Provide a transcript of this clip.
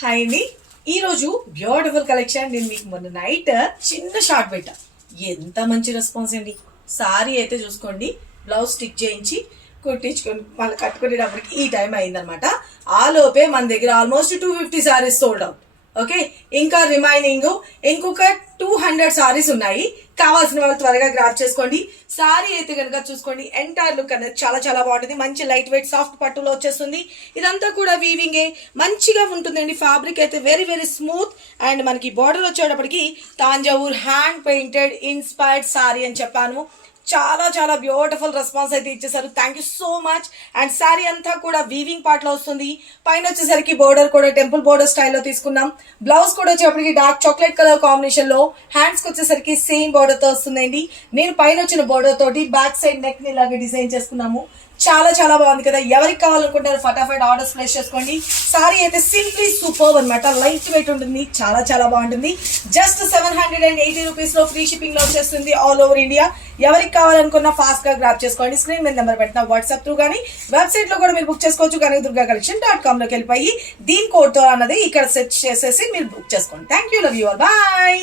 Hi అండి. ఈరోజు beautiful collection. నేను మీకు మొన్న నైట్ చిన్న షార్ట్ పెట్టా, ఎంత మంచి రెస్పాన్స్ అండి. సారీ అయితే చూసుకోండి, బ్లౌజ్ స్టిచ్ చేయించి కుట్టించుకొని మళ్ళీ కట్టుకునేటప్పటికి ఈ టైం అయిందనమాట. ఆ లోపే మన దగ్గర almost 250 saris sold out. Okay, ఇంకా రిమైనింగ్ ఇంకొక 200 సారీస్ ఉన్నాయి. కావాల్సిన వాళ్ళు త్వరగా గ్రాప్ చేసుకోండి. సారీ అయితే కనుక చూసుకోండి, ఎంటైర్ లుక్ అనేది చాలా చాలా బాగుంటుంది. మంచి లైట్ వెయిట్ సాఫ్ట్ పట్టులో వచ్చేస్తుంది. ఇదంతా కూడా వీవింగే మంచిగా ఉంటుందండి. ఫ్యాబ్రిక్ అయితే వెరీ వెరీ స్మూత్. అండ్ మనకి బార్డర్ వచ్చేటప్పటికి Thanjavur hand painted inspired sorry అని చెప్పాను. చాలా చాలా బ్యూటిఫుల్ రెస్పాన్స్ అయితే ఇచ్చేసారు. Thank you so much. And sari అంతా కూడా వీవింగ్ పార్ట్ లో వస్తుంది. పైన వచ్చేసరికి బోర్డర్ కూడా టెంపుల్ బోర్డర్ స్టైల్లో తీసుకున్నాం. బ్లౌజ్ కూడా వచ్చేప్పటికి డార్క్ చాక్లెట్ కలర్ కాంబినేషన్ లో, హ్యాండ్స్ కి వచ్చేసరికి సేమ్ బోర్డర్ తో వస్తుందండి. నేను పైన వచ్చిన బోర్డర్ తోటి బ్యాక్ సైడ్ నెక్ ని ఇలాగే డిజైన్ చేసుకున్నాము. చాలా చాలా బాగుంది కదా. ఎవరికి కావాలనుకుంటారో ఫటాఫట్ ఆర్డర్స్ ప్లేస్ చేసుకోండి. సారీ అయితే సింప్లీ సూపర్ అనమాట. లైట్ వెయిట్ ఉంటుంది, చాలా చాలా బాగుంటుంది. జస్ట్ 780 రూపీస్ లో ఫ్రీ షిప్పింగ్ లో వచ్చేస్తుంది ఆల్ ఓవర్ ఇండియా. ఎవరికి కావాలనుకున్నా ఫాస్ట్ గా గ్రాప్ చేసుకోండి. స్క్రీన్ మీద నెంబర్ పెట్టిన వాట్సాప్ త్రూ కానీ వెబ్సైట్ లో కూడా మీరు బుక్ చేసుకోవచ్చు. కనకదుర్గాcollection.com లోకి వెళ్ళిపోయి దీని కోడ్ తో అన్నది ఇక్కడ సెర్చ్ చేసేసి మీరు బుక్ చేసుకోండి. Thank you, love you all, bye.